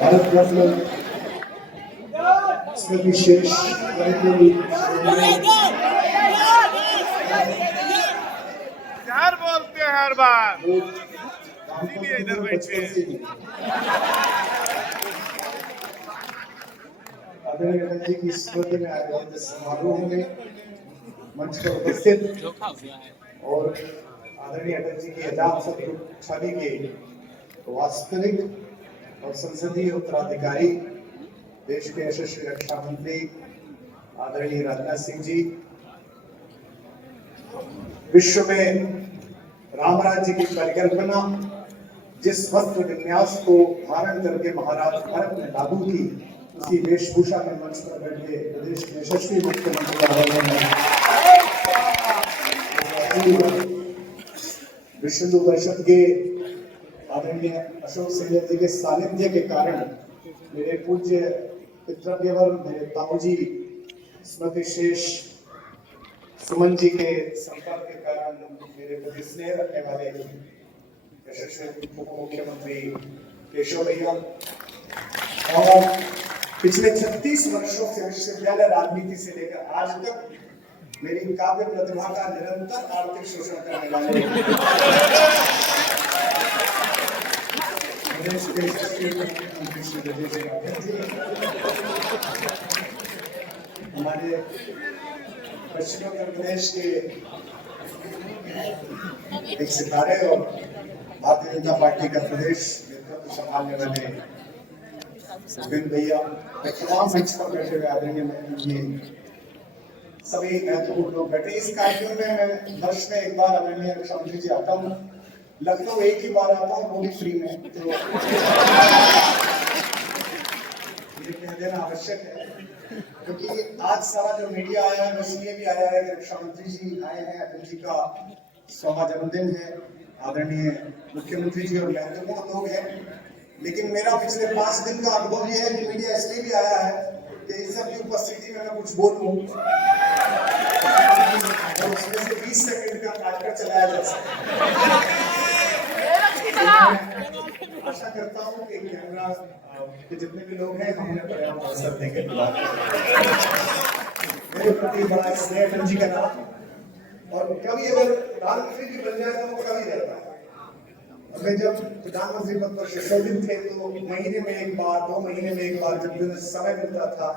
भारत रत्न स्मृति शेष हर बोलते हैं हर बार, इसीलिए इधर बैठे हैं। आदरणीय अटल जी की स्मृति में आयोजित समारोह में मंच पर उपस्थित और आदरणीय अटल जी की अजात शक्ति के वास्तविक और संसदीय उत्तराधिकारी, देश के यशस्वी रक्षा मंत्री आदरणीय राजनाथ सिंह जी, विश्व में राम राज्य की परिकल्पना जिस वस्त्र विन्यास को धारण करके महाराज भरत ने लागू की, उसी वेशभूषा में मंच पर बैठे प्रदेश के यशस्वी मुख्यमंत्री विश्व हिंदू परिषद के आदरणीय अशोक सिंह जी के सानिध्य के कारण मेरे पूज्य पितृव्यवर मेरे ताऊजी स्मृति शेष सुमन जी के संपर्क के कारण मेरे प्रति स्नेह रखने वाले यशस्वी उप मुख्यमंत्री केशव भैया और पिछले 36 वर्षों से विश्वविद्यालय राजनीति से लेकर आज तक मेरी काव्य प्रतिभा का निरंतर आर्थिक शोषण करने वाले प्रदेश के यशस्वी मुख्यमंत्री श्री ब्रजेश हमारे पश्चिम उत्तर प्रदेश के एक सितारे और भारतीय जनता पार्टी का प्रदेश नेतृत्व संभालने वाले गोविंद भैया, तमाम मंच पर बैठे हुए आदरणीय जी, सभी महत्वपूर्ण लोग बैठे इस कार्यक्रम में। मैं वर्ष में एक बार आदरणीय रक्षा मंत्री जी आता हूँ, लखनऊ एक ही बार आता हूँ, वो भी फ्री में, तो ये कह देना आवश्यक है क्योंकि आज सारा जो मीडिया आया है इसलिए भी आया है कि रक्षा मंत्री जी आए हैं, अटल जी का 100वां जन्मदिन है, आदरणीय मुख्यमंत्री जी और महत्वपूर्ण लोग हैं। लेकिन मेरा पिछले 5 दिन का अनुभव ये है कि मीडिया इसलिए भी आया है कि इन सब की उपस्थिति में मैं कुछ बोलूं और उसमें से 20 सेकंड का काटकर चलाया जा सके। आशा करता हूँ कि कैमरा के जितने भी लोग हैं हमने पर्याप्त अवसर देंगे। मेरे प्रति बड़ा स्नेह अटल जी का नाम, और कभी अगर प्रधानमंत्री भी बन जाए तो वो कभी रहता है। मैं जब प्रधानमंत्री पद पर सुशोभित थे तो महीने में एक बार, 2 महीने में एक बार जब भी समय मिलता था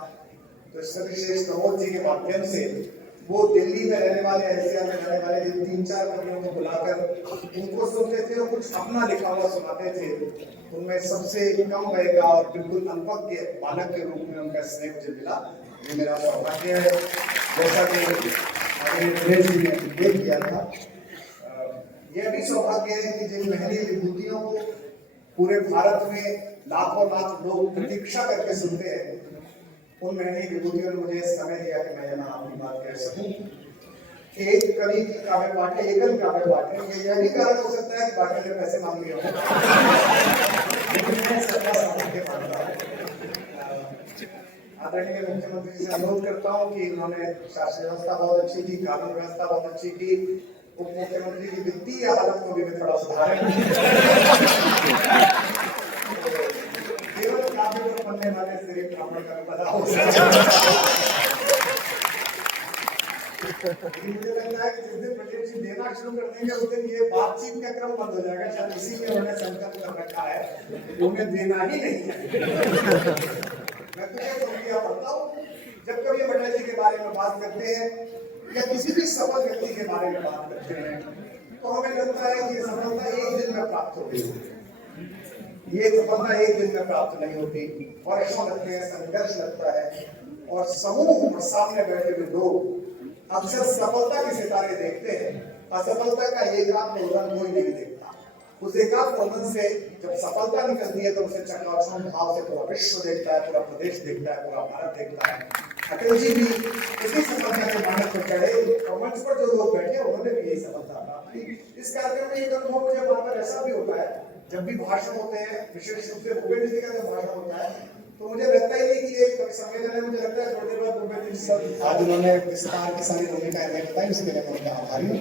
तो सर्वश्रेष्ठ प्रमोद जी के माध्यम से वो दिल्ली में रहने वाले, एनसीआर में रहने वाले जिन 3-4 कवियों को बुलाकर उनको सुनते थे और कुछ अपना लिखा हुआ सुनाते थे। उनमें सबसे कम वयगा और बिल्कुल अल्पज्ञ बालक के रूप में उनका स्नेह मुझे मिला। ये मेरा सौभाग्य है, जैसा कि जी ने उल्लेख किया था। यह भी सौभाग्य है कि जिन महली विभूतियों को पूरे भारत में लाखों लाख लोग प्रतीक्षा करके सुनते हैं, उन महली विभूतियों ने मुझे समय दिया कि मैं यहाँ अपनी बात कह सकूं। एक कवि की काव्य पाठ है, एकल काव्य पाठ है, यह भी कारण हो सकता है कि बाकी ने पैसे मांग लिए हों, लेकिन मैं सबका सामर्थ्य मानता हूं। आदरणीय मुख्यमंत्री से अनुरोध करता हूं कि इन्होंने शासन व्यवस्था बहुत अच्छी की, कानून व्यवस्था बहुत अच्छी की, उप मुख्यमंत्री की वित्तीय हालत को भी थोड़ा सुधारें। केवल काव्य पर पढ़ने वाले से ब्राह्मण का पता हो सकता है। मुझे लगता है कि जिस दिन बजट जी देना शुरू कर देंगे उस दिन ये बातचीत का क्रम बंद हो जाएगा। शायद इसी में उन्होंने संकल्प कर रखा है, उन्हें देना ही नहीं है। मैं तो ये प्रक्रिया पढ़ता हूँ, जब कभी अटल जी के बारे में बात करते हैं या किसी भी सफल व्यक्ति के बारे में बात करते हैं तो हमें लगता है कि सफलता एक दिन में प्राप्त होती है। ये सफलता एक दिन में प्राप्त नहीं होती, वर्षों लगते हैं, संघर्ष लगता है, और समूह और सामने बैठे हुए लोग अक्सर सफलता के सितारे देखते हैं, असफलता का एकांत उदाहरण कोई नहीं देखता। उस एकांत उदाहरण से जब सफलता निकलती है तो उसे चकाचौंध भाव से पूरा विश्व देखता है, पूरा प्रदेश देखता है, पूरा भारत देखता है। अटल जी भी इसी सफलता के मानक पर चढ़े और मंच पर जो लोग बैठे उन्होंने भी यही सफलता प्राप्त की। इस कार्यक्रम में एक अनुभव मुझे बार-बार ऐसा भी होता है, जब भी भाषण होते हैं, विशेष रूप से भूपेंद्र जी का जब भाषण होता है तो मुझे लगता ही नहीं कि एक सम्मेलन है। मुझे लगता है थोड़ी देर बाद भूपेंद्र जी सब आज उन्होंने विस्तार की सारी भूमिकाएं नहीं बताई, उसके लिए मैं उनका आभारी हूँ।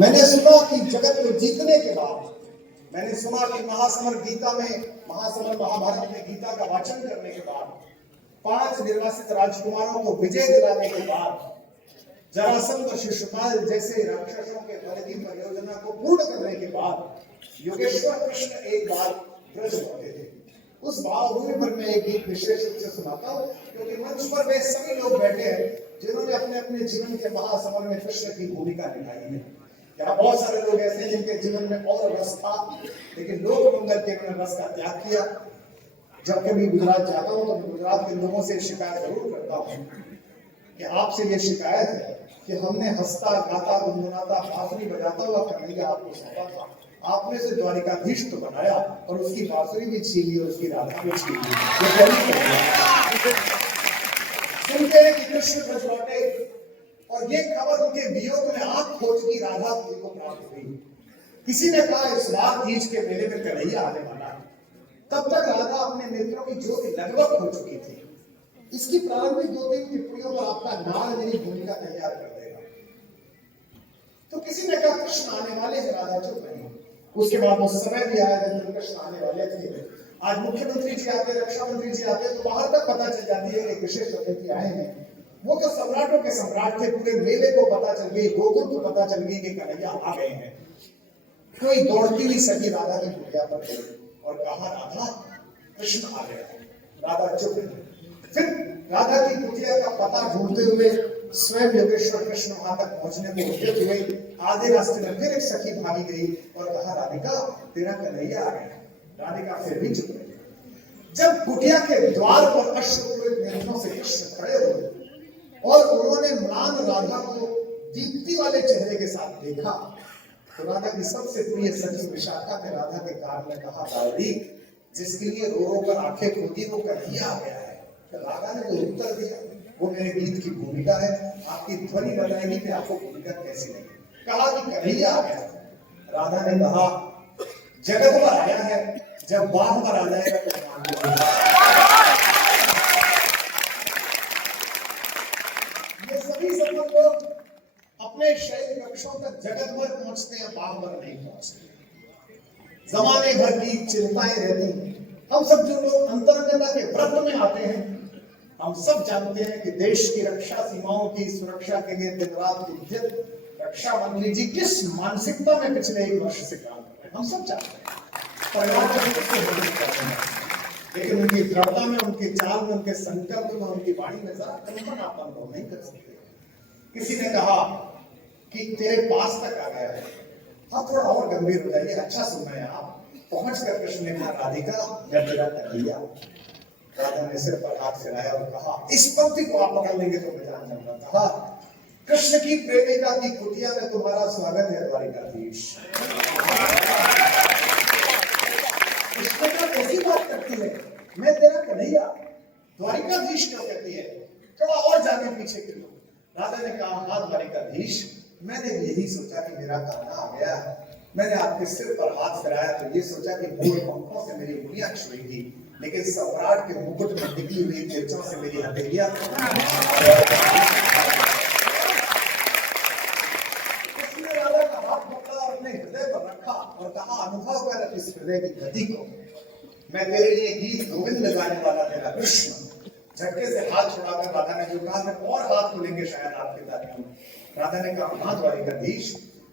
मैंने सुना कि जगत को जीतने के बाद मैंने सुना कि महासमर महाभारत में गीता का वाचन करने के बाद 5 निर्वासित राजकुमारों को विजय दिलाने के बाद जरासंध और शिशुपाल जैसे राक्षसों के वध की परियोजना को पूर्ण करने के बाद योगेश्वर कृष्ण एक बार ब्रज लौटे थे। उस भावभूमि पर मैं एक गीत विशेष रूप से सुनाता हूँ, क्योंकि मंच पर वे सभी लोग बैठे हैं जिन्होंने अपने अपने जीवन के महासमर में कृष्ण की भूमिका निभाई है। यहाँ बहुत सारे लोग ऐसे हैं जिनके जीवन में और रस था, लेकिन लोक मंगल के उन्होंने रस का त्याग किया। जब कभी गुजरात जाता हूँ तो गुजरात के लोगों से शिकायत जरूर करता हूँ कि आपसे ये शिकायत है कि हमने हंसता गाता गुनगुनाता बांसुरी बजाता हुआ कन्हैया आपको सौंपा था, आपने से द्वारिकाधीश तो बनाया और उसकी बांसुरी भी छीन ली और उसकी राधा भी छीन ली। सुनते हैं कि कृष्ण ब्रज लौटे और ये खबर उनके वियोग में आंख खोज की राधा को प्राप्त हुई। किसी ने कहा इस बार तीज के मेले में कन्हैया आने वाला है। तब तक राधा अपने नेत्रों की ज्योति लगभग हो चुकी थी। इसकी प्रारंभिक 2-3 टिप्पणियों पर आपका नाल मेरी भूमिका तैयार कर देगा। तो किसी ने कहा कृष्ण आने वाले हैं, राधा चुप रही। उसके बाद वो समय भी आया जब कृष्ण आने वाले थे। आज मुख्यमंत्री जी आते, रक्षा मंत्री जी आते, तो बाहर तक पता चल जाती है कि विशेष अतिथि आए हैं। वो तो सम्राटों के सम्राट थे, पूरे मेले को पता चल गई, गोकुल को पता चल गई कि कन्हैया आ गए हैं। कोई दौड़ती हुई सखी राधा की कुटिया पर गई और कहा राधा कृष्ण आ गया। राधा चुप रही। फिर राधा की कुटिया का पता ढूंढते हुए स्वयं योगेश्वर कृष्ण वहां तक पहुंचने को उद्यत हुए। आधे रास्ते में फिर एक सखी भागी गई और कहा राधिका तेरा कन्हैया आ गया। राधिका फिर भी चुप रही। जब कुटिया के द्वार पर अश्रुपूरित नेत्रों से कृष्ण खड़े हुए और उन्होंने म्लान राधा को दीप्ति वाले चेहरे के साथ देखा, तो राधा की सबसे प्रिय सखी विशाखा ने राधा के कान में कहा दादी जिसके लिए रो रो कर आंखें खोदी वो कन्हैया आ गया है। तो राधा ने जो उत्तर दिया वो मेरे गीत की भूमिका है। आपकी ध्वनि बनाएगी कि आपको भूमिका कैसी लगी। कहा कि कन्हैया आ गया। राधा ने कहा जगत पर आया है, जब बाह पर आ जाएगा तो ये सभी सफल लोग अपने शैल कक्षों तक जगत भर पहुंचते हैं, बाह पर नहीं पहुंचते। जमाने भर की चिंताएं रहती हैं। हम सब जो लोग अंतरंगता के व्रत में आते हैं, हम सब जानते हैं कि देश की रक्षा सीमाओं की सुरक्षा के लिए दिन रात उद्यत रक्षा मंत्री जी किस मानसिकता में पिछले 1 वर्ष से काम कर रहे हैं, हम सब जानते हैं। लेकिन उनकी दृढ़ता में, उनके चाल में, उनके संकल्प में, उनकी वाणी में जरा कल्पना आप अनुभव नहीं कर सकते। किसी ने कहा कि तेरे पास तक आ गया है, आप थोड़ा और गंभीर हो जाइए, अच्छा सुन रहे हैं आप। पहुंच कर कृष्ण ने कहा राधिका मैं तेरा कन्हैया। राधा ने सिर पर हाथ फिराया और कहा इस पंक्ति को आप पकड़ लेंगे तो मैं जान जाऊंगा। कहा कृष्ण की प्रेमिका की कुटिया में तुम्हारा स्वागत है द्वारिकाधीश। कृष्ण कैसी बात करती है, मैं तेरा कन्हैया, द्वारिकाधीश क्यों कहती है, थोड़ा और जाने पीछे क्यों। राधा ने कहा हाँ द्वारिकाधीश, मैंने यही सोचा कि मेरा कान्हा आ गया। मैंने आपके सिर पर हाथ फिराया तो ये सोचा कि मोर पंखों से मेरी उंगलियां छुएगी, लेकिन सम्राट के मुकुट में निकली हुई मिर्चों से मेरी हथेलियां। उसने राधा का हाथ पकड़ा और अपने हृदय पर रखा और कहा अनुभव कर इस हृदय की गति को। मैं तेरे लिए गीत गोविंद गाने वाला तेरा कृष्ण। झटके से हाथ छुड़ाकर राधा ने जो कहा मैं और हाथ खुलेंगे शायद आपके दानियों। राधा ने कहा हाँ द्वारिकाधीश,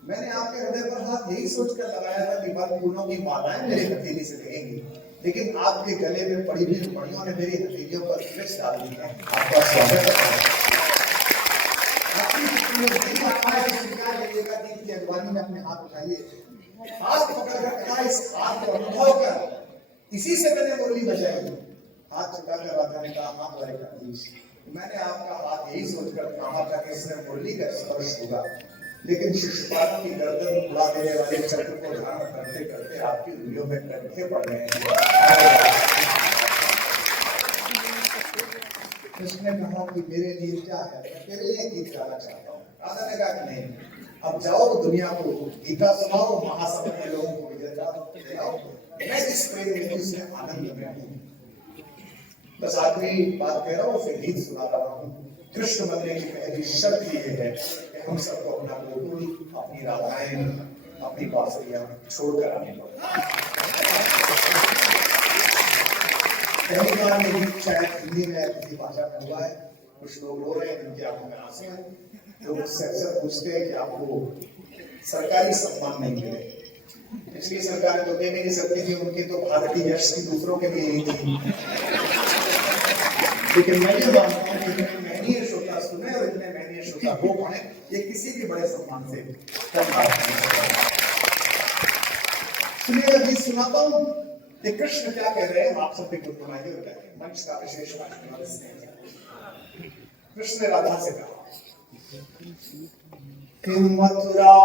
मैंने आपके हृदय पर हाथ यही सोचकर लगाया था कि वन फूलों की मालाएं मेरी हथेली से लगेंगी, लेकिन आपके गले में पड़ी हुई मणियों ने मेरी हथेलियों पर क्लेश डाल दी है। आपका स्वागत है। की अगवानी में अपने हाथ उठाइए, हाथ पकड़कर कहा इस हाथ को अनुभव कर, इसी से मैंने मुरली बजाई। हाथ चुकाकर राधा ने कहा हाँ द्वारिकाधीश, मैंने आपका हाथ यही सोचकर थामा था कि इसमें मुरली का स्पर्श होगा, लेकिन शिशुपालों की गर्दन उड़ा देने वाले चक्र को धारण करते करते आपकी उंगलियों में कंठे पड़ गए हैं। कृष्ण ने कहा कि मेरे लिए क्या है, मैं तेरे लिए गीत गाना चाहता हूँ। राधा ने कहा कि नहीं, अब जाओ दुनिया को गीता सुनाओ, महासभा के लोगों को विजेता दिलाओ, मैं जिस प्रेम में उससे आनंद में हूँ। बस आखिरी बात कह रहा हूँ, फिर गीत सुना रहा हूँ। कृष्ण बनने की पहली शर्त ये है कि हम सबको अपना गोकुल, अपनी राधाएं, अपनी बासुरियां छोड़कर आने पड़ा। पहली बार ये गीत शायद हिंदी में किसी भाषा में हुआ है। कुछ लोग रो रहे हैं, जिनकी आंखों में आंसू हैं। लोग मुझसे अक्सर पूछते हैं कि आपको सरकारी सम्मान नहीं मिले। पिछली सरकार तो दे भी नहीं सकती थी, उनकी तो भारतीय यश की दूसरों के लिए ही थी। लेकिन मैं ये मानता हूँ कि इतने महनीय श्रोता सुने और इतने महनीय श्रोता हो पाए, ये किसी भी बड़े सम्मान से कम बात नहीं। सुनिए गीत सुनाता हूँ कि कृष्ण क्या कह रहे हैं, आप सब भी गुनगुनाइए और कहते हैं। मंच का विशेष कृष्ण ने राधा से कहा, मथुरा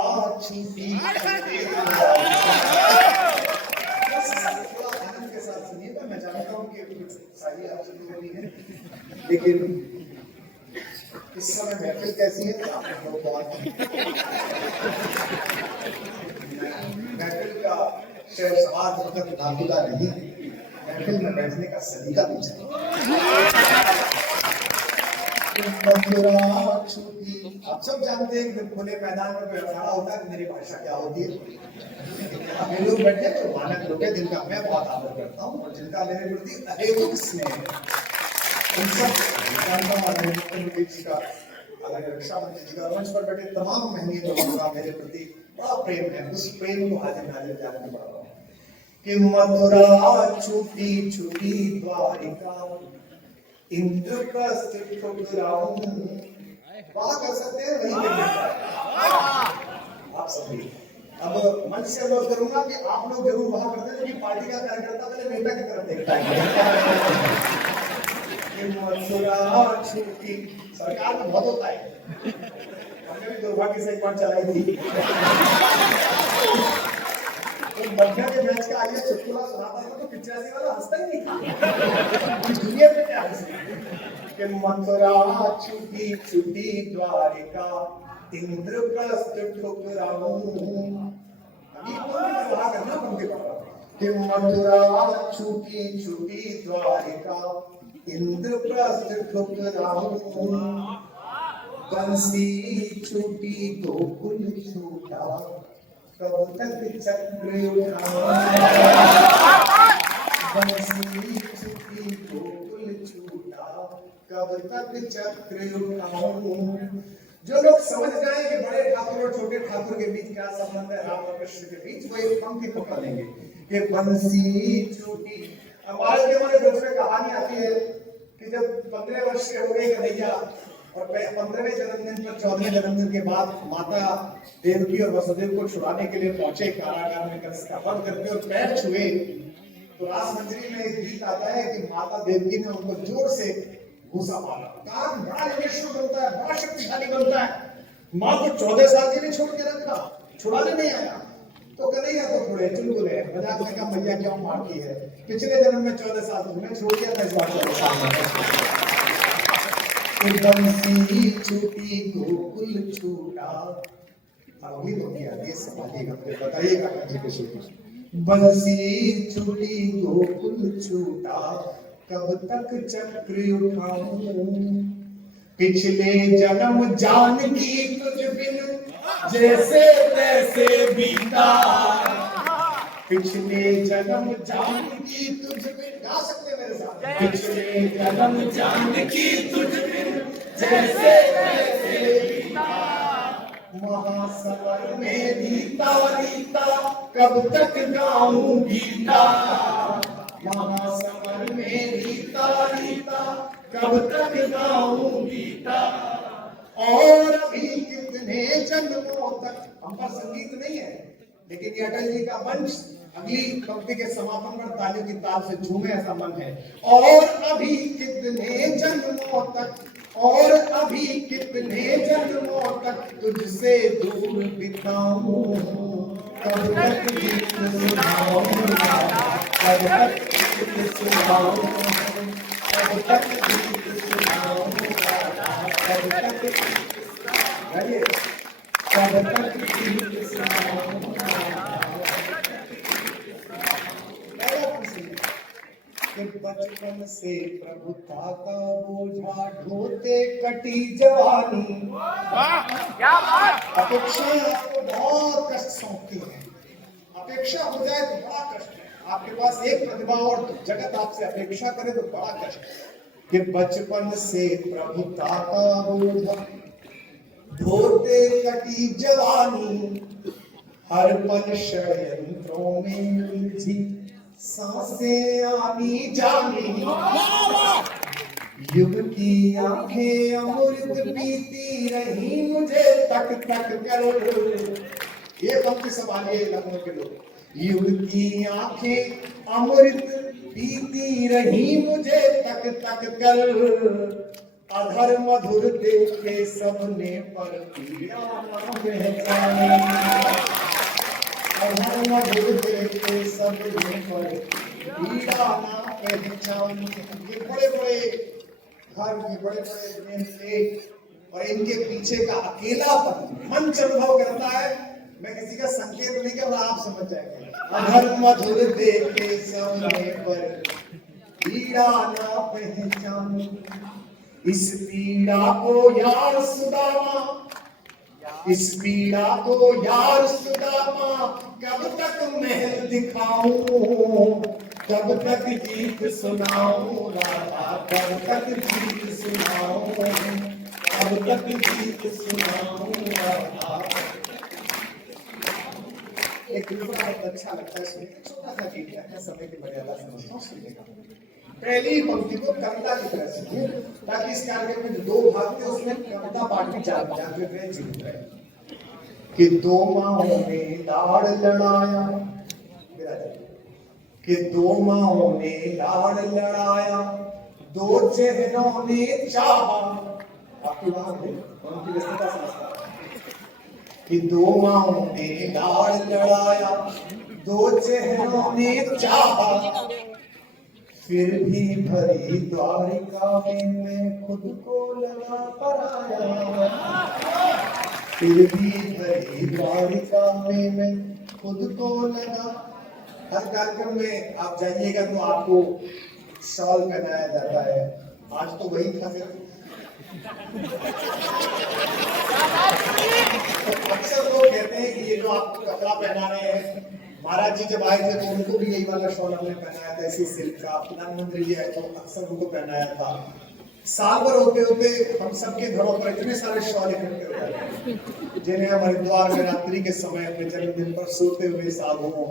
छूटी आनंद के साथ सुनिएगा। मैं जानता हूँ कि सारी आप सुनी होनी है, लेकिन इस समय महफिल कैसी है आप लोग बहुत महफिल का शहरसवार वक्त दाखिला नहीं, महफिल में बैठने का सलीका भी चाहिए। आप सब जानते हैं कि खुले मैदान में अखाड़ा होता है, मेरी भाषा क्या होती है। लोग बैठे तो मानक लोग हैं जिनका मैं बहुत आदर करता हूँ और जिनका मेरे प्रति अहेतुक स्नेह है। उन सब जी का, रक्षा मंत्री जी का, मंच पर बैठे तमाम महनीय लोगों का मेरे प्रति बड़ा प्रेम है। उस प्रेम को हाजिर नाजिर जानने पड़ रहा हूँ कि मथुरा छूटी छूटी द्वारिका, इंद्रप्रस्थ ठुकराऊं। वहां कर सकते हैं, वहीं पे आप सभी। अब मंच से अनुरोध करूंगा कि आप लोग जरूर वहां करते हैं, क्योंकि पार्टी का कार्यकर्ता पहले नेता की तरफ देखता है। मथुरा छूटी सरकार में बहुत होता है, हमने भी दुर्भाग्य से एक बार चलाई थी। बच्चा के मैच का आगे चुटकुला सुनाता था तो 85 वाला हंसता ही नहीं था। दुनिया में क्या हंसी। मथुरा छूटी छूटी द्वारिका, इंद्रप्रस्थ ठुकराऊं। मथुरा छूटी छूटी द्वारिका, इंद्रप्रस्थ ठुकराऊं। बंसी छूटी गोकुल छूटा, कब तक चक्र उठाऊं। बंसी छूटी गोकुल छूटा, कब तक चक्र उठाऊं। जो लोग समझ जाए कि बड़े ठाकुर और छोटे ठाकुर के बीच क्या संबंध है, राम और कृष्ण के बीच, वो एक पंक्ति पकड़ लेंगे कि बंसी छूटी। हमारे बीच में कहानी आती है कि जब 15 वर्ष के हो गए कन्हैया और 15वें जन्मदिन पर 14वें जन्मदिन के बाद माता देवकी और वसुदेव को छुड़ाने के लिए पहुंचे कारागार में, बंद करके और पैर छुए, तो रास मंजरी में एक गीत आता है कि माता देवकी ने उनको जोर से घूसा मारा। कान बड़ा योगेश्वर बनता है, बड़ा शक्तिशाली बनता है। माँ को 14 साल के लिए छोड़ के रखा, छुड़ाने नहीं आया। तो कन्हैया तो थोड़े चुलबुले मजाक में कहा, मैया क्यों मारती है, पिछले जन्म में 14 साल तुमने छोड़ दिया था, इस बार 14 साल बंसी छूटी गोकुल छूटा। अभी तो क्या ये समझिएगा, बताइएगा। बंसी छूटी गोकुल छूटा, कब तक चक्र उठाऊं। पिछले जन्म जानकी तुझ बिन जैसे तैसे बीता। पिछले जन्म जानकी तुझ बिन, गा सकते मेरे साथ। पिछले जन्म जानकी तुझ बिन जैसे तैसे बीता। महासमर में रीता रीता, कब तक गाऊं गीता। महासमर में रीता रीता, कब तक गाऊं गीता। और अभी कितने जन्मों तक, हम पर संगीत नहीं है, लेकिन ये अटल जी का मंच अगली पंक्ति के समापन पर तालियों की ताल से झूमे, ऐसा मन है। और अभी कितने जन्मों तक, और अभी कितने जन्मों तक तुझसे दूर बिताऊं। कब तक गीत सुनाऊंगा, कब तक गीत सुनाऊंगा, कब तक गीत सुनाऊंगा, कब तक गीत सुनाऊंगा। बचपन से प्रभुता का बोझा ढोते कटी जवानी। क्या बात। अपेक्षाएं आपको बहुत कष्ट सौंपती है, अपेक्षा हो जाए तो बड़ा कष्ट है। आपके पास एक प्रतिभा और जगत आपसे अपेक्षा करे तो बड़ा कष्ट है। कि बचपन से प्रभुता का बोझ ढोते कटी जवानी, हर पल षड्यंत्रों में उलझी सांसें आनी जानी, युग की आंखें अमृत पीती रही मुझे तक तक कर। ये पंक्ति संभालिए लखनऊ के लोग। युग की आंखें अमृत पीती रही मुझे तक तक कर, अधर मधुर देखे सबने पर पीड़ा ना पहचाने, अधर मधुर देखे सबने पर पीड़ा ना पहचाने। ये बड़े बड़े घर, ये बड़े बड़े नेमते और इनके पीछे का अकेलापन मंच अनुभव करता है। मैं किसी का संकेत नहीं कर रहा, आप समझ जाएंगे। अधर मधुर देखे सबने पर पीड़ा ना पहचाने, इस पीड़ा को यार सुदामा, इस पीड़ा को यार सुदामा कब तक महल दिखाऊं, कब तक गीत सुनाऊं राधा, कब तक गीत सुनाऊं, कब तक गीत सुनाऊं राधा। एक दूसरा बहुत अच्छा लगता है सुनने, छोटा सा गीत है, समय की मर्यादा समझता हूँ सुनने का। पहली पंक्ति को कविता की तरह सुनिए, ताकि इस कार्यक्रम में दो भाग थे, उसमें कविता पाठ भी जाते हुए जीवित रहे। कि दो माओं ने लाड़ लड़ाया, कि दो माओं ने लाड़ लड़ाया, दो चेहरों ने चाहा। आपकी बात है उनकी व्यस्तता समझता कि दो माओं ने लाड़ लड़ाया, दो चेहरों ने चाहा, फिर भी भरी द्वारिका में मैं खुद को लगा पराया, फिर भी भरी द्वारिका में मैं खुद को लगा। हर कार्यक्रम में आप जाइएगा तो आपको शॉल पहनाया जाता है, आज तो वही था। फिर अक्सर लोग कहते हैं कि ये जो आपको कपड़ा पहना रहे हैं, महाराज जी जब आए थे तो उनको भी यही वाला शॉल हमने पहनाया था, इसी सिल्क का। प्रधानमंत्री जी आए तो अक्सर उनको पहनाया था। साल भर होते होते हम सबके घरों पर इतने सारे शॉल इकट्ठे हो जाते हैं, जिन्हें हम हरिद्वार में रात्रि के समय अपने जन्मदिन पर सोते हुए साधुओं,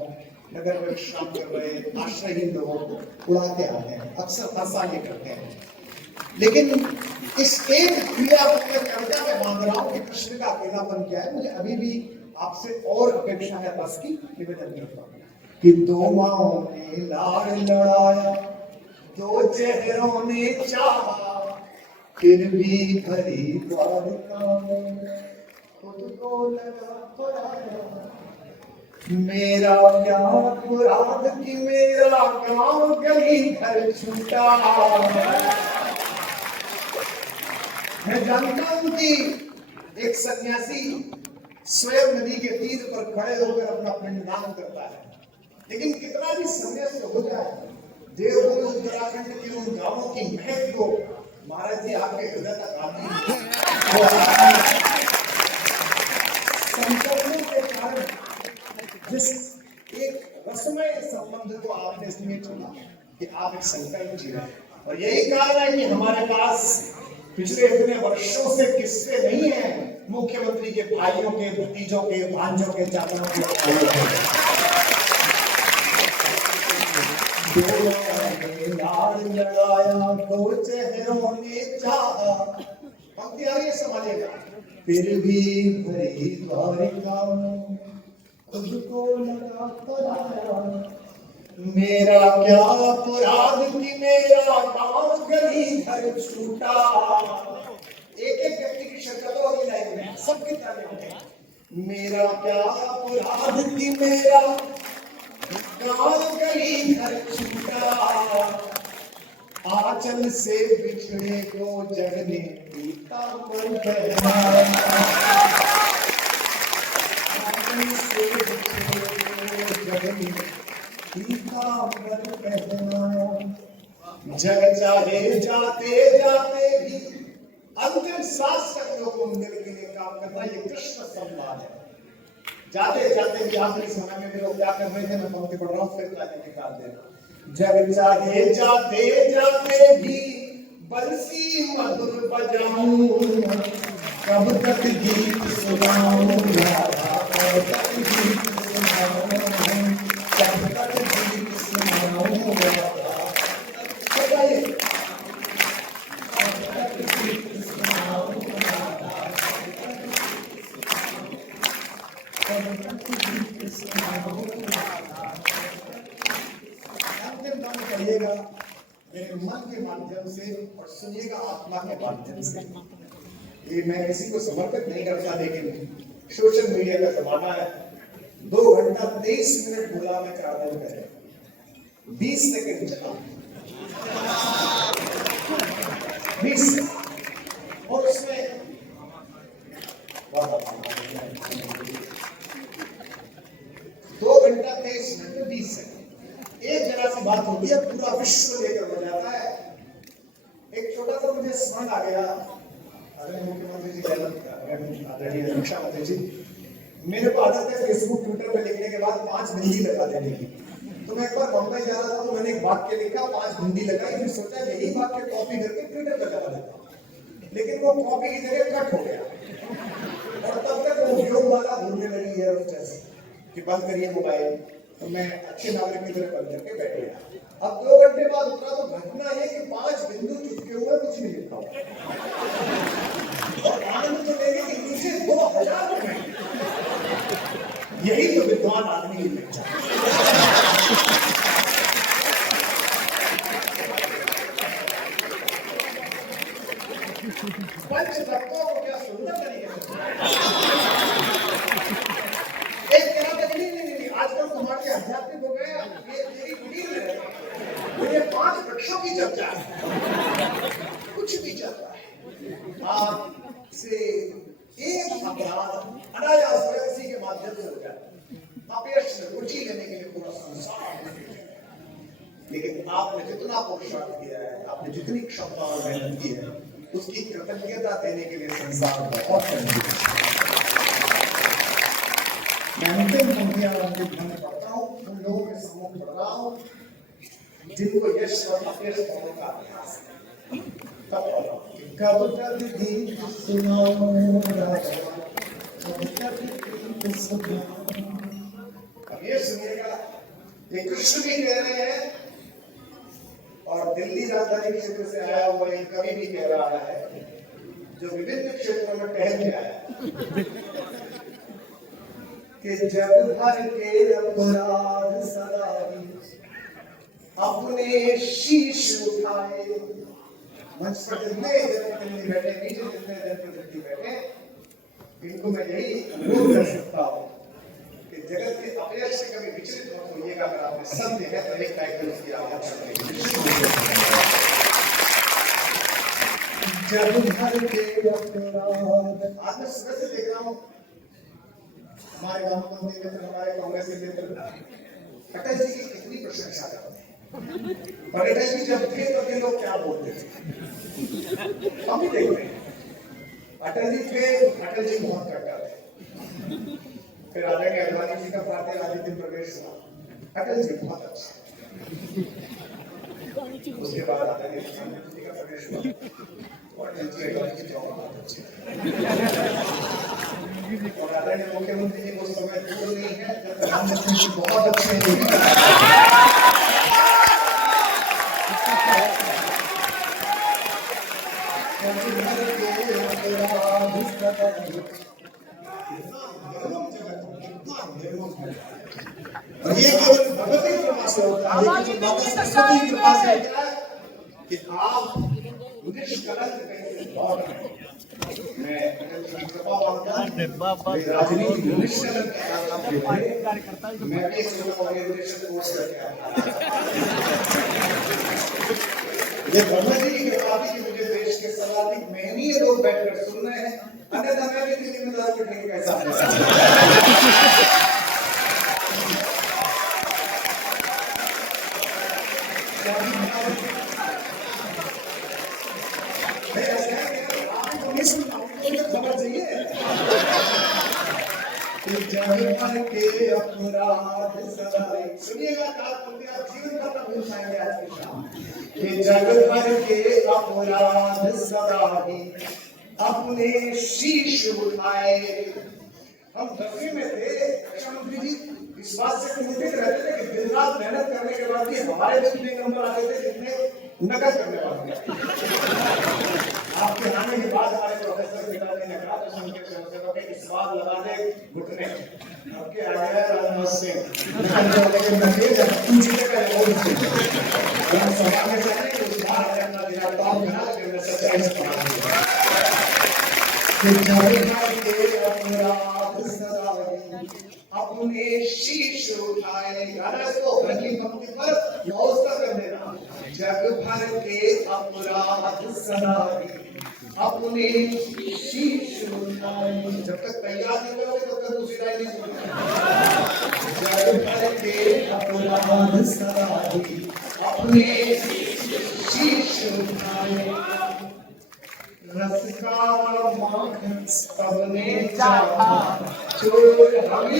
नगर में विश्राम कर रहे आश्रयहीन लोगों को उड़ाते आते हैं, अक्सर हर साल ये करते हैं। लेकिन इस एक क्रिया को मैं कविता में मान रहा हूँ कि कृष्ण का अकेलापन क्या है। मुझे अभी भी आपसे और अपेक्षा है बस की निवेदन करता हूँ कि दो माओं ने लाड़ लड़ाया, दो चेहरों ने चाहा, फिर भी भरी द्वारिका में खुद को लगा पराया। मेरा क्या अपराध कि मेरा गांव गली घर छूटा। मैं जानता हूं कि एक सन्यासी स्वयं नदी के तीर पर खड़े होकर अपना पिंडदान करता है, लेकिन कितना भी संन्यास हो जाए, देवभूमि उत्तराखंड के उन गांवों की महक को महाराज जी आपके हृदय तक आती है। संकल्पों के कारण जिस एक रसमय संबंध को आपने इसलिए चुना कि आप एक संकल्प जी रहे हैं, और यही कारण है कि हमारे पास पिछले इतने वर्षों से किस्से नहीं है मुख्यमंत्री के भाइयों के, भतीजों के, भांजों के, चाचाओं के। लाड़ लड़ाया, दो चेहरों ने चाहा, पंक्ति आ रही है संभालिएगा। फिर भी भरी द्वारिका में खुद को लगा पराया। मेरा क्या अपराध कि मेरा गांव गली घर छूटा। एक एक व्यक्ति की शिरकत होगी लाइन में, सबकी तरह होंगे। मेरा क्या अपराध कि मेरा गांव गली घर छूटा, आंचल से बिछड़े को जगने पीता पर पहनाया, आंचल से बिछड़े को जगने पीता पर पहनाया। जग चाहे जाते जाते भी अंतिम सांस तक लोगों मंदिर के लिए काम करना, ये कृष्ण संवाद है। जाते जाते भी आखिरी समय में भी लोग क्या कर रहे थे, मैं पंक्ति पढ़ रहा हूँ फिर ताली निकाल दे। जब जाते जाते जाते भी बंसी मधुर बजाऊं, कब तक गीत सुनाऊं राधा, कब तक गीत सुनाऊं, कब तक गीत सुनाऊं राधा। बताइए, कब तक गीत सुनाऊं राधा, कब तक गीत सुनाऊं राधा। अंतिम दम कहिएगा मेरे मन के माध्यम से और सुनिएगा आत्मा के माध्यम से। ये मैं किसी को समर्पित नहीं करता, लेकिन सोशल मीडिया का जमाना है। 2 घंटा 23 मिनट बोला मैं 4 दिन पहले, 20 सेकंड चला, 20 और उसमें 2 घंटा 23 मिनट में 20 सेकंड एक जरा सी बात होती है, पूरा विश्व लेकर हो जाता है। एक छोटा सा मुझे स्मरण आ गया, आदरणीय मुख्यमंत्री जी, आदरणीय रक्षा मंत्री जी, मेरे को आदत है फेसबुक ट्विटर पे लिखने के बाद 5 बिंदी लगा देने की। तो मैं एक बार बम्बई जा रहा था तो मैंने एक वाक्य लिखा, 5 बिंदी लगाई, फिर सोचा यही वाक्य कॉपी करके ट्विटर पे लगा देता हूं, लेकिन वो कॉपी की जगह कट हो गया और तब तक वो योग वाला घूमने लगी है कि बंद करिए मोबाइल। तो मैं अच्छे नागरिक की तरह बंद करके बैठ गया। अब 2 घंटे बाद उतरा तो घटना है कि 5 बिंदु चुपके हुए कुछ नहीं लिखा और आनंद तो लेंगे कि नीचे 2000 कमेंट। यही तो विद्वान आदमी की पहचान। पंच तत्वों को क्या सुंदर तरीके से एक तरह का नहीं, आजकल तुम्हारे आध्यात्मिक हो गए, ये तेरी कुटीर में रहे, ये 5 वृक्षों की चर्चा है, कुछ भी चल रहा है। आपसे एक अपराध अनायास इसी के माध्यम से हो जाता है, अपयश में रुचि लेने के लिए पूरा संसार, लेकिन आपने जितना पुरुषार्थ किया है, आपने जितनी क्षमता और मेहनत की है, उसकी कृतज्ञता देने के लिए संसार बहुत संजीव। मैं अंतिम पंक्तियां पढ़ता हूँ, उन लोगों के सम्मुख पढ़ रहा हूँ जिनको यश और अपयश होने का अभ्यास है। तब कब तक गीत सुनाऊं राधा, कब तक गीत सुनाऊं। अब ये सुनिएगा, ये कृष्ण भी कह रहे हैं और दिल्ली राजधानी क्षेत्र से आया हुआ एक कवि भी कह रहा है, जो विभिन्न क्षेत्रों में टहल के आया कि जब भर के अपराध सदाई अपने शीश उठाए। मंच पर जितने जनप्रतिनिधि बैठे, नीचे जितने जनप्रतिनिधि बैठे, इनको मैं यही अनुरोध कर सकता हूँ कि जगत के अपयश से कभी विचलित मत होइएगा। अगर आपने सत्य है तो एक टाइटल उसकी आवाज चलेगी। जब भर के अपराध, आज मैं सुबह से देख रहा हूँ हमारे वामपंथी मित्र, हमारे कांग्रेस के मित्र अटल जी की कितनी प्रशंसा करते हैं। और अटल जी जब थे तो ये लोग क्या बोलते थे, हम भी देखते हैं। अटल जी थे, अटल जी बहुत कट्टर थे। फिर आदरणीय अडवाणी जी का पार्टी राजनीति प्रवेश हुआ, अटल जी बहुत अच्छा। उसके बाद आदरणीय प्रधानमंत्री जी का प्रवेश हुआ और अटल जी अडवाणी जी बहुत अच्छे। और आदरणीय मुख्यमंत्री जी को समय दूर नहीं है जब प्रधानमंत्री जी बहुत अच्छे हैं। और ये केवल भगवती कृपा से होता है, माता सरस्वती की कृपा से होता है कि आप निष्कलंक कहीं से लौट आए। मैं कृपा मांगता हूं, राजनीति निष्कलंक मैं भी एजुकेशन कोर्स करके आया। ये भगवती की कृपा थी कि मुझे देश के सर्वाधिक मेहनती लोग बैठकर सुन रहे हैं, अन्यथा मैं भी दिल्ली में 10 मिनट कैसा खबर चाहिए। भर के अपराध सदाए। सुनिएगा काल पंक्ति, आप जीवन भर ना भूल पाएंगे आज की शाम। कि जग भर के अपराध सदाए अपने शीश उठाए। हम 10वीं में थे, रक्षा मंत्री जी इस बात से चिंतित रहते थे कि दिन रात मेहनत करने के बाद भी हमारे जितने नंबर आते थे जितने नकल करने वाले। आपके आने के बाद हमारे प्रोफेसर पिताजी ने कहा तो सुन के इस बात लगा दे घुटने आपके आ गया राजनाथ सिंह लेकिन नकेल ऊंची जगह है बहुत ऊंची हम सभा में जाने उस बार करना दिया तो आप कहा कि मैं सच्चाई से पढ़ा कि जब के अपराध सदाए अपने शीश उठाए। गाना इसको पहली पंक्ति पर नौस्ता कर देना। जग भर के अपराध सदाए अपने शीश उठाए। जब तक तैयार नहीं करोगे तब तक दूसरी लाइन नहीं सुनोगे। जग भर के अपराध सदाए अपने शीश उठाए। रस का माखन सबने चाहा चोर हमी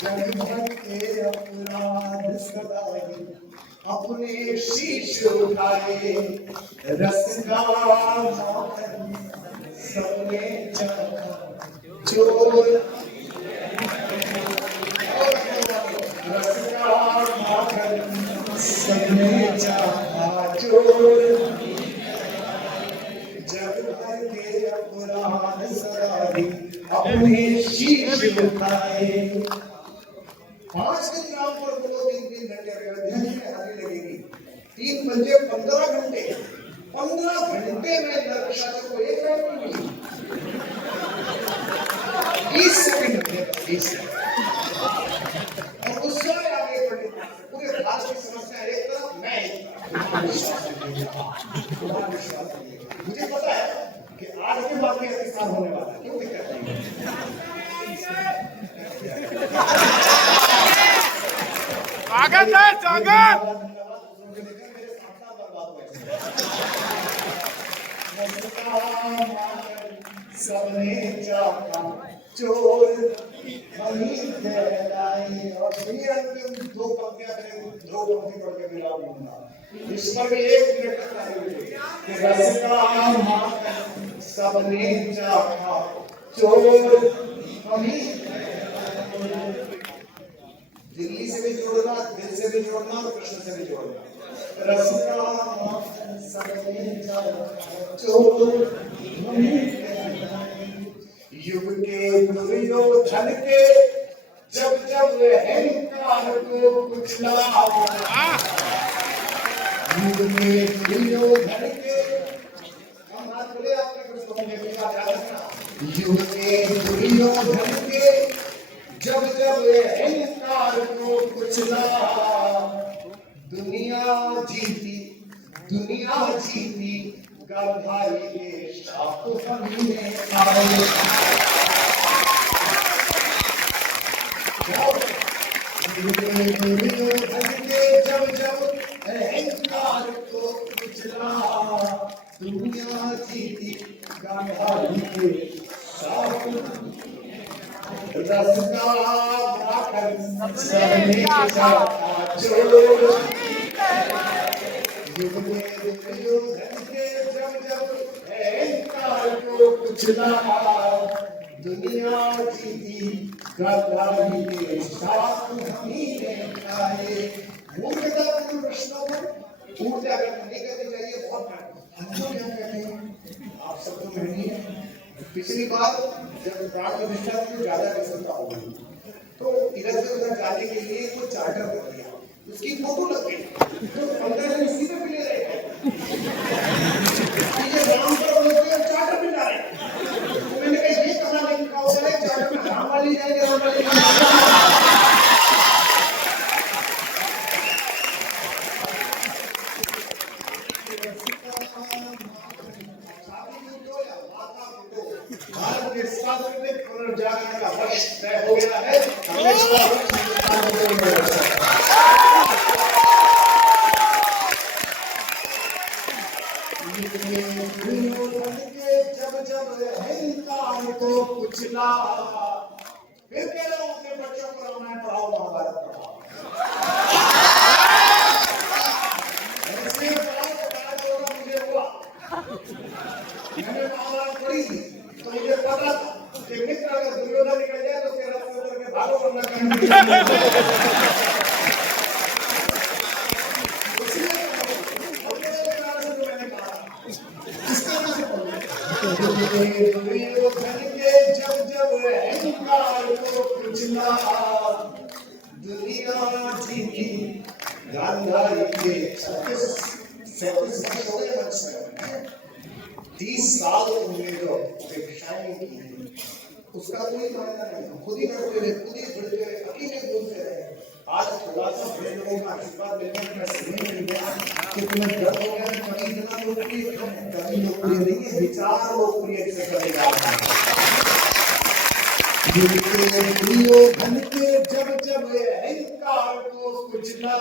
जग भर के अपराध सदाए अपने शीश उठाए। रस का माखन सबने चाहा चोर रस का माखन सबने चाहा चोर। जग भर के अपराध सदाए अपने शीश उठाए। 5 दिन काम पर बोलो 3-3 घंटे अध्याय में हाजिरी लगेगी। 3 बजे 15 घंटे 15 घंटे में नरक शासक को एक लाइन नहीं मिली। 20 सेकंड में 20 और गुस्सा आगे बढ़े पूरे भारत की समस्या एक तरफ मैं एक तरफ। मुझे पता है कि आज के बाद में अतिसार होने वाला है। क्यों दिक्कत नहीं स्वागत है स्वागत। सबने चाहा चोर वही कहलाए। और सुनिए अंतिम 2 पंक्तियां करें 2 पंक्ति पढ़ के विराम लूंगा। इस पर भी 1 मिनट तक कि रस का माखन सबने चाहा चोर वही दिल्ली से भी जोड़ना, दिल से भी जोड़ना और कृष्ण से भी जोड़ना। रस का माखन सबने चाहा चोर वही युग के दुर्योधन के जब जब अहंकार को कुचला। युग के दुर्योधन के हम हाथ बोले आपने कुछ कहोगे याद रखना। युग के दुर्योधन के जब जब अहंकार को कुचला। दुनिया जीती गांधारी के शाप हमने आए। जब जब अहंकार को कुचला। दुनिया जीती गांधारी के शाप। रस का माखन सबने चाहा चोर। युग में दुर्योधन के जब जब अहंकार को कुचला। दुनिया जीती गांधारी के शाप हमही ने खाए। मूर्खता पूर्ण प्रश्नों पर ऊर्जा अगर नहीं करनी चाहिए बहुत हम तो क्या कहते हैं आप सब तो नहीं है। पिछली बार जब प्राण प्रतिष्ठा में ज्यादा व्यस्तता हो गई तो इधर से उधर जाने के लिए वो चार्टर कर दिया। उसकी फोटो लग गई तो 15 दिन इसी में मिले रहे। ये राम पर लोग चार्टर मिला रहे। तो मैंने कहा ये कहां लिखा होगा है चार्टर में राम वाली जाएगी राम वाली भारत के सांस्कृतिक पुनर्जागरण का वर्ष तय हो गया है। दुर्योधन के जब जब अहंकार को कुचला, फिर कह रहा हूं अपने बच्चों को रामायण पढ़ाओ, महाभारत पढ़ाओ। इसलिए पढ़ाओ तो कार्य होगा, मुझे हुआ। मैंने महाभारत पढ़ी थी तो मुझे पता था कि मित्र अगर दुर्योधन निकल जाए तो तेरा रथ में भागो, वरना कहीं दुर्योधन के जब जब अहंकार को कुचला, दुनिया जीती गांधारी के 37 हो गए वंश में, 30 साल उन्होंने जो शिक्षाएं की उसका कोई मायना नहीं। खुद ही करते रहे, खुद ही बढ़ते रहे, अकेले बोलते रहे। आज थोड़ा सा बड़े लोगों का आशीर्वाद लेने का समय मिल गया कि तुम्हें डर हो गया, कभी इतना लोकप्रिय कभी लोकप्रिय नहीं है, विचार लोकप्रिय से करेगा। दुर्योधन के जब जब अहंकार को कुचला,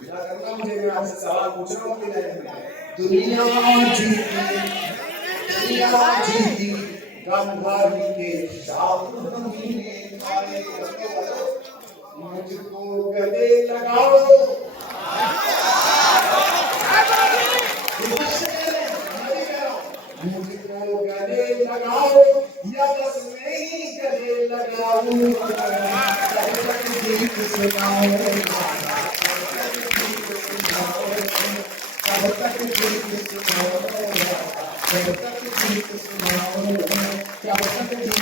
क्या करना मुझे, मैं आपसे सवाल पूछ रहा हूँ कि दुनिया जीती गांधारी के शाही ने खाए, मुझको गले लगाओ, मुझको गले लगाओ, या बस मैं ही गले लगाऊं, तब तक गीत सुनाओ, तब तक गीत सुनाओ, तब तक गीत सुनाओ, तब तक गीत सुनाओ, तब तक गीत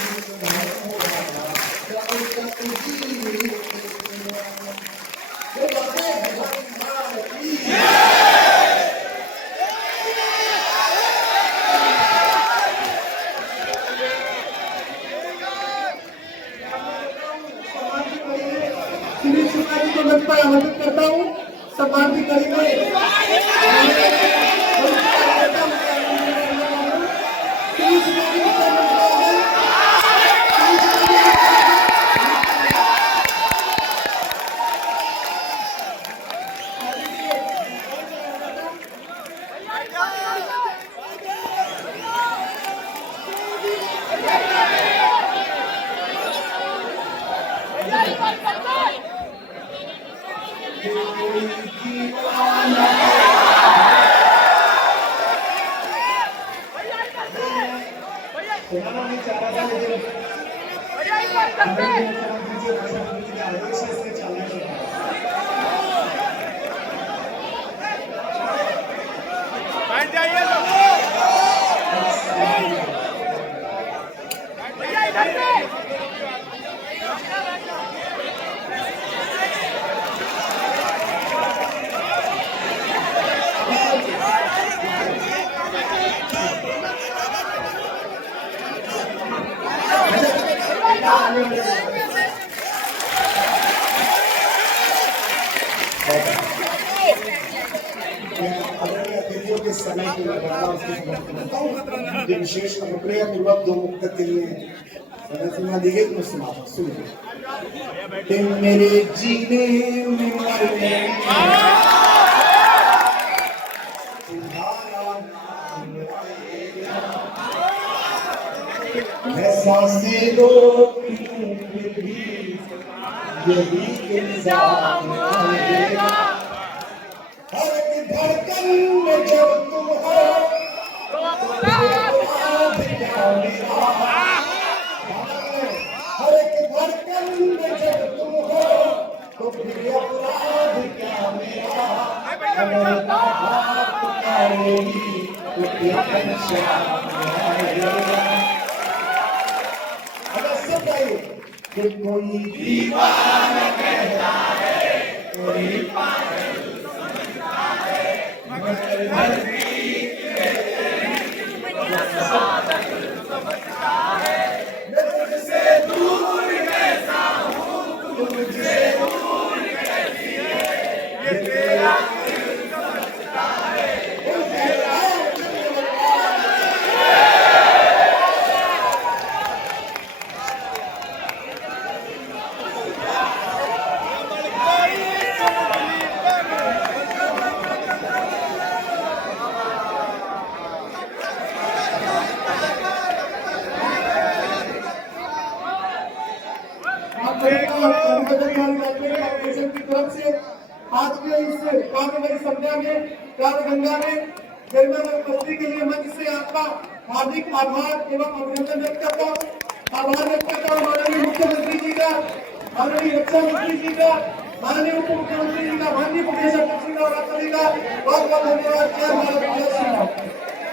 आमंत्रित करता हूँ, सम्मान भी करेंगे। विशेष अनुग्रह पूर्वक दो मुक्त के लिए संरचना दी गई, सुनिए। मेरे जीने में मरने सांसें रोकूं फिर भी यही इंसान आएगा। हर एक धड़कन में जब तुम हो क्या मेरा, हर एक धड़कन में जब तुम हो तो फिर अपराध क्या मेरा, अगर बात करेगी तो क्या परेशान आएगा। कि कोई दीवाना कहता है, कोई पागल समझता है, मगर हर समझता है। मैं तुझसे दूर कैसा हूँ, तू मुझसे दूर कैसी है, ये तेरा दिल समझता है। आज के इस काव्यमयी संध्या में काव्य गंगा में गरिमा में उपस्थिति के लिए मंच से आपका हार्दिक आभार एवं अभिनंदन व्यक्त करता हूँ। आभार व्यक्त करता हूँ माननीय मुख्यमंत्री जी का, माननीय रक्षा मंत्री जी का, माननीय उप मुख्यमंत्री जी का, माननीय प्रदेश अध्यक्ष जी का और आप सभी का बहुत बहुत धन्यवाद। जय भारत, जय श्री राम।